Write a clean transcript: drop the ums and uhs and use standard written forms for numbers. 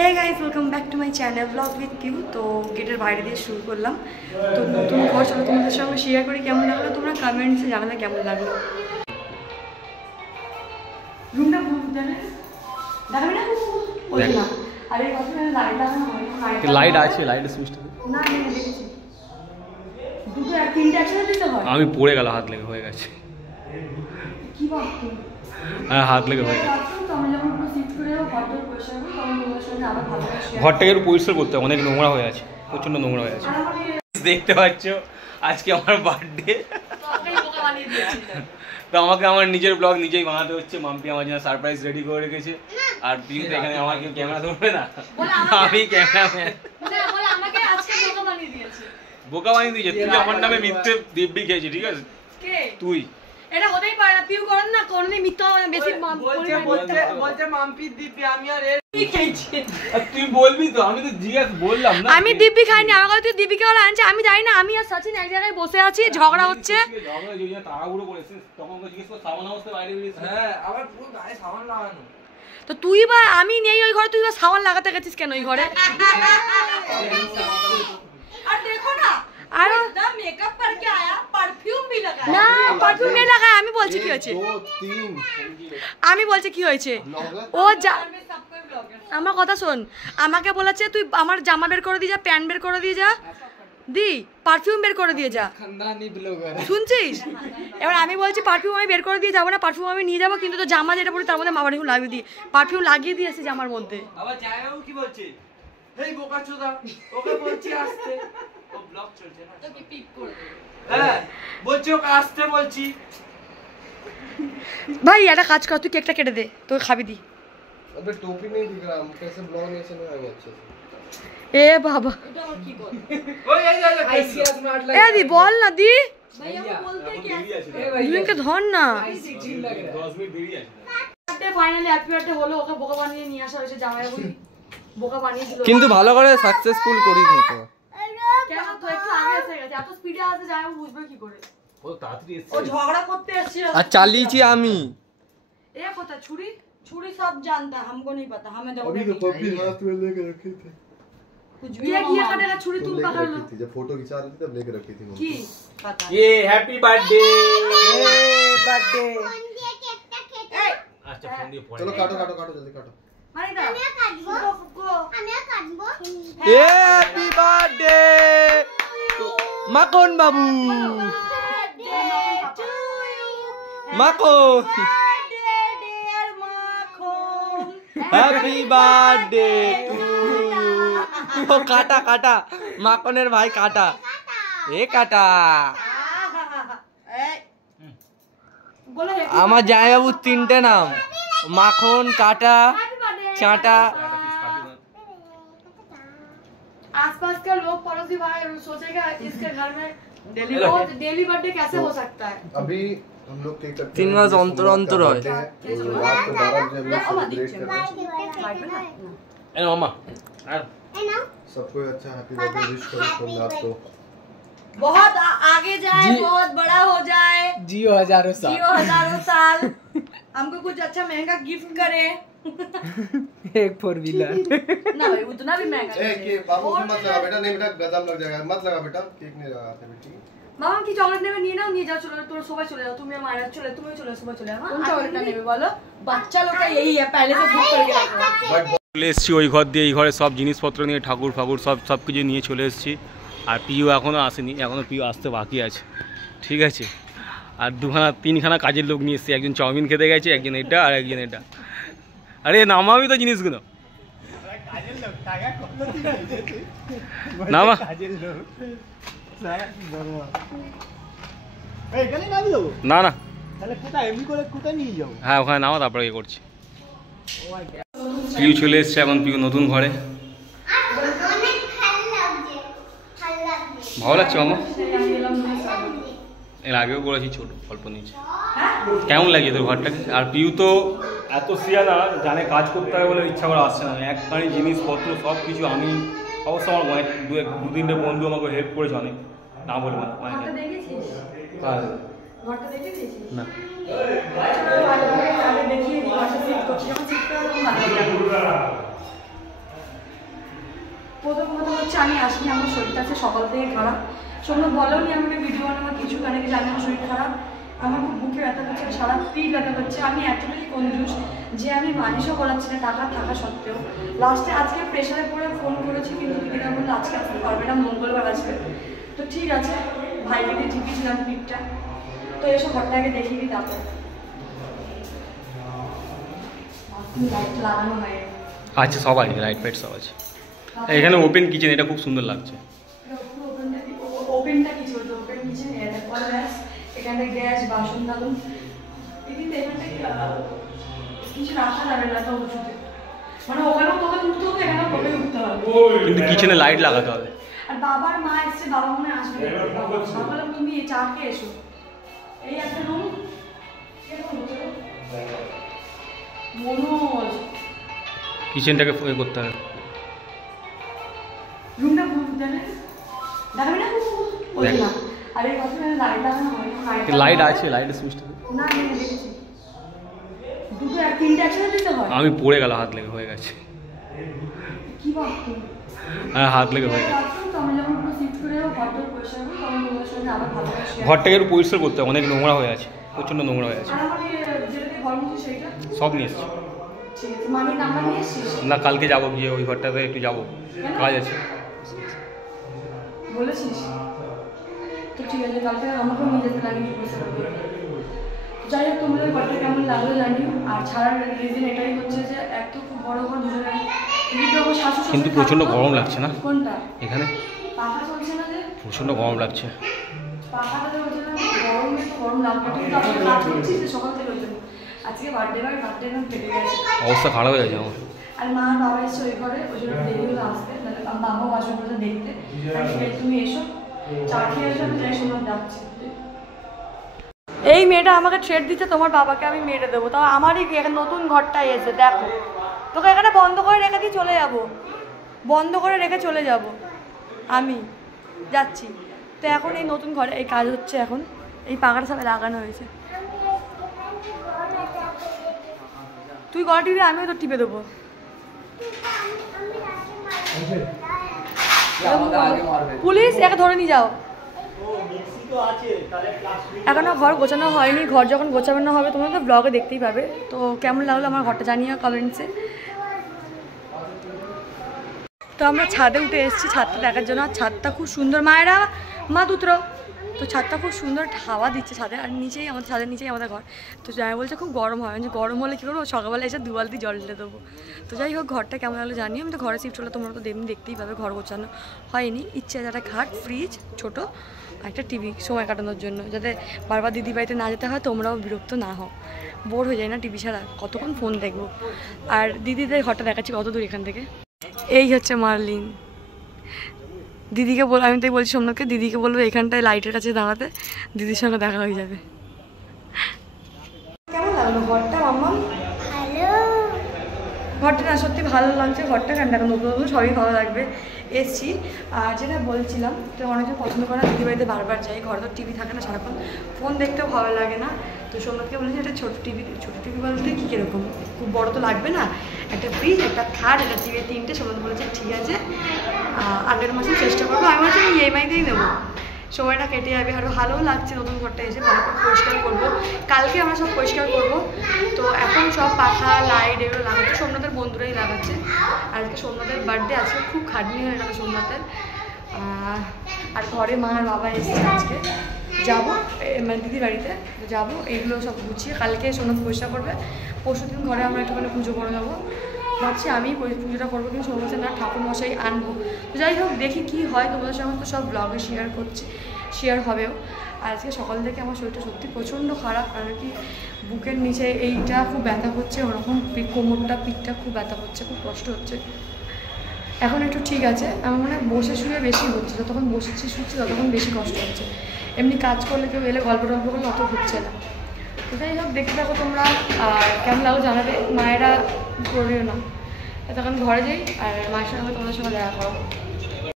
Hey guys, welcome back to my channel blog with Piu. তো গেটের বাইরে দিয়ে শুরু করলাম। তো নতুন ঘর চলো তোমাদের সঙ্গে শেয়ার করি কেমন লাগলো, তোমরা কমেন্টসে জানাবে কেমন লাগলো। রুমটা দেখাবি না? ওই না, আরে কথা লাইট লাগানো হয়। লাইট আছে, লাইটের সুইচটা না দেখেছি দুটো আর তিনটে একসাথে দিতে হয়। আমি পড়ে গেল, হাত লেগে হয়ে গেছে। কি বাকি? হ্যাঁ, হাত লেগে হয়ে গেছে। ঘরটাকে একটু পরিষ্কার করতে হবে, অনেক নোংরা হয়ে আছে, প্রচন্ড নোংরা হয়ে আছে। দেখতে পাচ্ছ আজকে আমার বার্থডে, তো আমাকে আমার নিজের ব্লগ নিজেই বানাতে হচ্ছে। মাম্পি আমার জন্য সারপ্রাইজ রেডি করে রেখেছে। আর পিউ তো এখানে আমার কেউ ক্যামেরা ধরবে না, আমি ক্যামেরাম্যান। বোকা বানিয়ে দিয়েছে। তুই আমার নামে মিথ্যে দিব্যি খেয়েছি, ঠিক আছে? তুই এটা হতেই পারে না, পিউ করেন না, কোনদিন মিথ্যা বেশি বলতে মাম্পি দিব্যি, আমি আর এই খেয়েছি। তুই বলবি তো, আমি তো জিজ্ঞেস বললাম না। আমি দিব্যি খাইনি, আমার কাছে তুই দিব্যিকে বলে আনছে, আমি জানি না। আমি আর সচিন এক জায়গায় বসে আছি, ঝগড়া হচ্ছে। তাড়াহুড়ো করেছিস, তখন জিজ্ঞেস কর সাবান অবস্থায় বাইরে বেরিয়েছিস। হ্যাঁ, আবার পুরো গায়ে সাবান লাগানো। তো তুই বা আমি নেই ওই ঘরে, তুই বা সাবান লাগাতে গেছিস কেন ওই ঘরে? আর দেখো না, আর না মেকআপ करके आया, परफ्यूम भी लगाया। না, পারফিউম নেই লাগায়। আমি বলছি কি হয়েছে, আমি বলছি কি হয়েছে। ও যা, আমার কথা শোন। আমাকে বলেছে তুই আমার জামা বের করে দিয়ে যা, প্যান্ট বের করে দিয়ে যা, দি পারফিউম বের করে দিয়ে যা। শুনছিস? এবার আমি বলছি পারফিউম আমি বের করে দিয়ে যাবো না, পারফিউম আমি নিয়ে যাবো, কিন্তু তো জামা যেটা পরি তার মধ্যে পারফিউম লাগিয়ে দিই, পারফিউম লাগিয়ে দিয়েছি জামার মধ্যে। আবার জায়গাও কি বলছে, এই বোকাচোদা, ওকে বলছি আসতে, ও ব্লগ চলছে না, तो कि पिक করবে। হ্যাঁ বলছি ওকে আসতে বলছি। ভাই একটা কাজ কর, তুই কেকটা কেটে দে, তোকে খাবি দি। अबे टोपी नहीं दिख रहा, हम कैसे ब्लॉग नहीं चलाएंगे अच्छे से। এ বাবা, এটা আর কি বল? ওই এই এই আইসিএস মার এ দি বল না দি, भैया वो बोलते हैं कि দুজনকে ধর না। 10 মিনিট দেরি আছে। ফাইনালি হ্যাপি বার্থডে হলো, ওকে বোকা বানিয়ে নিয়ে আসা হয়েছে। জামাইবাবু বোকা বানিয়ে দিল, কিন্তু ভালো করে সাকসেসফুল করিস নি তো। কেন তো একটু আগে এসে গেছে, এত স্পিডে আসে জামাইবাবু বুঝবে কি করে? ও তাড়াতাড়ি এসে ও ঝগড়া করতে এসেছিল। আর চালিয়েছি আমি। এ কোথায় ছুরি? छुरी सब जानता है, हमको नहीं पता, हमें तो अभी तो पप्पी हाथ में लेके रखी थी, कुछ भी ये किया करेगा, छुरी तुम तुम लेके पकड़ लो। रखी थी जब फोटो खिंचा रही थी तब लेके रखी थी की पता है। ये हैप्पी बर्थडे। बर्थडे अच्छा फोन দিয়ে পড়ে। चलो काटो काटो काटो जल्दी काटो। মানে দা हैप्पी बर्थडे মাখন বাবু, মাখন হ্যাপি বার্থডে টু ইউ। ও কাটা কাটা, মাখনের ভাই কাটা, এ কাটা। বলো আমার জামাইবাবুর 3টে নাম, মাখন, কাটা, চাটা। आसपास के लोग पड़ोसी भाई सोचेगा इसके घर में डेली बर्थडे कैसे हो सकता है। अभी हम लोग केक कट 3 मास अंतर अंतर হয়। रात को 12 बजे हम लोग सेलिब्रेट कर रहे हैं। এ মামা আর सबको अच्छा हैप्पी बर्थडे विश करो तुम रात को। बहुत आगे जाए, बहुत बड़ा हो जाए, जियो हजारों साल, जियो हजारों साल, हमको कुछ अच्छा महंगा गिफ्ट करे। एक 4 व्हीलर। ना भाई उतना भी महंगा ए के बाबू मत लगा बेटा, नहीं बेटा गदम लग जाएगा, मत लगा बेटा, केक नहीं लगाते बेटी। মামা কি চকলেট নেবে নিয়ে নাও, নিয়ে যাও, চলো তোমরা সবাই চলে যাও, তুমি আমার চলে, তুমি চলে সবাই চলে যাও। कौन चॉकलेट नेबे बोलो, बच्चा लोग का यही है, पहले से बुक करके रखो। চলে এসেছি ওই ঘর দিয়ে, এই ঘরে সব জিনিসপত্র নিয়ে, ঠাকুর ফাকুর সব কিছু নিয়ে চলে এসেছি। আর পিউ এখনও আসেনি, এখনও পিউ আসতে বাকি আছে, ঠিক আছে। আর 3খানা কাজের লোক নিয়ে এসেছি, একজন চাউমিন খেতে গেছে, একজন এটা আর একজন এটা। আরে নামাবি তো জিনিসগুলো, নামা। না না হ্যাঁ ওখানে নামা, তারপরে ইয়ে করছি। পিউ চলে এসছে এখন, পিউ নতুন ঘরে। ভালো লাগছে মামা? এর আগেও করেছি, ছোট অল্প নিচে। কেমন লাগে তোর ঘরটাকে? আর পিউ তো এত সিয়ানা, জানে কাজ করতে হবে বলে ইচ্ছা করে আসছে না। একবারই জিনিসপত্র সব কিছু আমি, অবশ্য আমার অনেক 2-3টে বন্ধু আমাকে হেল্প করেছে অনেক, না বলবো না। ঘরটা দেখেছিস? ঘরটা দেখেছিস না দেখিয়ে দিই, ঘরটা সেট করছি, যখন সেট করে তখন ভালো লাগে। হচ্ছে আমি আসিনি, আমার শরীরটা আছে সকাল থেকে খারাপ। সোমনাথ বলেও নি আমাকে ভিডিও বানানো কিছু, কেন কি জানি আমার শরীর খারাপ, আমার খুব বুকে ব্যথা করছে, সারা পিঠ ব্যথা করছে। আমি এতটাই কনজুস যে আমি মালিশও করাচ্ছি না টাকা থাকা সত্ত্বেও। লাস্টে আজকে প্রেশারে পড়ে ফোন করেছি, কিন্তু দিদিরা বললো আজকে আসতে পারবে না, মঙ্গলবার আসবে। তো ঠিক আছে, ভাইকে দিয়ে টিপিয়েছিলাম পিঠটা। তো এসব ঘরটাকে দেখিয়ে দিই তারপর লাইট লাগানো হয়। আচ্ছা, সব আছে, লাইট ফাইট সব আছে। এখানে ওপেন কিচেন, এটা খুব সুন্দর লাগছে। ওপেনটা কি চলছে? ওপেন কিচেন, গ্যাস, এখানে গ্যাস, বাসন টালুন। কিন্তু এখানে কিছু রাখা যাবে না তো ওষুধে, মানে ওখানেও তোকে উঠতে হবে, এখানেও তোকে উঠতে হবে, কিন্তু কিচেনে লাইট লাগাতে হবে। আর বাবার মা এসছে, বাবা মনে আসবে, বললাম তুমি চা খেয়ে এসো। এই একটা রুম, মনোজ কিচেনটাকে এ করতে হবে। রুমটা দেখাবে না ওই না। আর এই কথা লাইট লাগানো হয়, লাইট আছে, লাইটের সুইচটা না আমি দেখেছি, দুটো আর তিনটে একসাথে দিতে হয়। আমি পড়ে গেল, হাত লেগে হয়ে গেছে। কি বাথরুম? হ্যাঁ, হাত লেগে হয়ে গেছে। তো আমি যখন পুরো শিফট করে যাবো, ঘরটা পরিষ্কার করবো, তখন তোমাদের সঙ্গে আবার ভালো করে শেয়ার। ঘরটাকে একটু পরিষ্কার করতে হবে, অনেক নোংরা হয়ে আছে, প্রচণ্ড নোংরা হয়ে আছে। আর আমার যেটাকে ঘর মুছে সেইটা সব নিয়ে এসছি। ঠিক আছে, মামির নাম্বার নিয়ে এসছিস? না, কালকে যাবো, গিয়ে ওই ঘরটাতে একটু যাবো, কাজ আছে। বলেছিস তো ঠিক আছে, কালকে আমাকেও নিয়ে যেতে লাগে পরিষ্কার করবো। যাই হোক, তোমাদের ঘরটা কেমন লাগলো জানিও। আর ছাড়ার রিজন এটাই হচ্ছে যে এক তো খুব বড় ঘর, দুজনে কিন্তু প্রচণ্ড গরম লাগছে না কোনটা এখানে? পাখা চলছে না যে, প্রচণ্ড গরম লাগছে। পাখাটা হচ্ছে না, গরমে তো গরম লাগবে, কিন্তু আপনি কাজ করছিস যে সকাল থেকে ওই জন্য। আজকে বার্থডে একদম ফেটে গেছে, অবস্থা খারাপ হয়ে গেছে আমার। আর মা বাবা এসছে ওই ঘরে, ওই জন্য দেরি হলো আসতে, তাহলে বাবাও আসবে বলে দেখতে। তুমি এসো, চা খেয়ে এসো, আমি যাই সময় যাচ্ছি। এই মেয়েটা আমাকে থ্রেট দিচ্ছে, তোমার বাবাকে আমি মেরে দেবো। তাও আমারই নতুন ঘরটাই এসে দেখো, তোকে এখানে বন্ধ করে রেখে দিয়ে চলে যাব, বন্ধ করে রেখে চলে যাব, আমি যাচ্ছি। তো এখন এই নতুন ঘরে এই কাজ হচ্ছে, এখন এই পাখাটা সবাই লাগানো হয়েছে। তুই গলা টিপে আমিও তো টিপে দেবো। পুলিশ একে ধরে নিয়ে যাও। এখনো ঘর গোছানো হয়নি, ঘর যখন গোছানো হবে তোমরা তো ব্লগে দেখতেই পাবে। তো কেমন লাগলো আমার ঘরটা জানিও কমেন্টসে। তো আমরা ছাদে উঠে এসেছি ছাদটা দেখার জন্য, আর ছাদটা খুব সুন্দর। মায়েরা মা দুতরো, তো ছাদটা খুব সুন্দর হাওয়া দিচ্ছে ছাদে, আর নিচেই আমাদের ছাদের নিচেই আমাদের ঘর। তো যাই বলছে খুব গরম হয়, যে গরম হলে কী করবো, সকালবেলা এসে 2 বালতি জল ঢেলে দেবো। তো যাই হোক, ঘরটা কেমন লাগলো জানিও। আমি তো ঘরে শিফট হলে তোমরা তো দেখতেই পাবে, ঘর গোছানো হয়নি। ইচ্ছে আছে একটা খাট, ফ্রিজ ছোটো, একটা টিভি সময় কাটানোর জন্য, যাতে বারবার দিদি বাড়িতে না যেতে হয়, তোমরাও বিরক্ত না হও। বোর হয়ে যায় না টিভি ছাড়া, কতক্ষণ ফোন দেখবো। আর দিদিদের ঘরটা দেখাচ্ছি কত দূর এখান থেকে। এই হচ্ছে মার্লিন। দিদিকে আমি তাই বলছি সোমনাথকে, দিদিকে বলবো এখানটায় লাইটের কাছে দাঁড়াতে, দিদির সঙ্গে দেখা হয়ে যাবে। কেমন লাগলো ঘরটা মাম্মা? ঘরটা না সত্যি ভালো লাগছে, ঘরটা কেন নতুন নতুন সবই ভালো লাগবে। এসছি, আর যেটা বলছিলাম, তো অনেকে পছন্দ করে দিদি বাড়িতে বারবার যাই, ঘরে তো টিভি থাকে না, সারাক্ষণ ফোন দেখতেও ভালো লাগে না। তো সোমনাথকে বলেছি একটা ছোটো টিভি বলতে কী কীরকম, খুব বড় তো লাগবে না, একটা ফ্রিজ, একটা খাট, একটা টিভি, 3টে। সোমনাথ বলেছে ঠিক আছে, আগের মাসে চেষ্টা করবো। আমি বলছি আমি EMI দিয়েই নেবো, সময়টা কেটে যাবে। আরও ভালোও লাগছে নতুন ঘরটা এসে, ভালো করে পরিষ্কার করবো। কালকে আমরা সব পরিষ্কার করবো। তো এখন সব পাখা লাইট এগুলো লাগাচ্ছে সোমনাথের বন্ধুরাই লাগাচ্ছে। আজকে সোমনাথের বার্থডে, আজকে খুব খাটনি হয়ে গেল সোমনাথের। আর ঘরে মা আর বাবা এসেছে, আজকে যাবো মানে দিদির বাড়িতে যাবো, এইগুলো সব গুছিয়ে কালকে সোমনাথ পরিষ্কার করবে। পরশুদিন ঘরে আমরা একটুখানি পুজো করে নেবো, ভাবছি আমি পুজোটা করবো, কিন্তু সোমনাথে না ঠাকুরমশাই আনবো। তো যাই হোক, দেখি কি হয়, তোমাদের সঙ্গে তো সব ব্লগে শেয়ার হবেও। আর আজকে সকাল থেকে আমার শরীরটা সত্যি প্রচণ্ড খারাপ, কারণ কি বুকের নিচে এইটা খুব ব্যথা হচ্ছে, ওরকম কোমরটা পিঠটা খুব ব্যথা হচ্ছে, খুব কষ্ট হচ্ছে। এখন একটু ঠিক আছে, আমার মনে হয় বসে শুয়ে বেশি হচ্ছে, যতক্ষণ বসেছি শুচ্ছি ততক্ষণ বেশি কষ্ট হচ্ছে। এমনি কাজ করলে কেউ এলে গল্প টল্প করলে অত হচ্ছে না। তো যাই হোক, দেখতে থাকো তোমরা, আর কেমন লাগলো জানাবে। মায়েরা করিও না, তখন ঘরে যাই আর মায়ের সঙ্গে তোমাদের সঙ্গে দেখা করবো।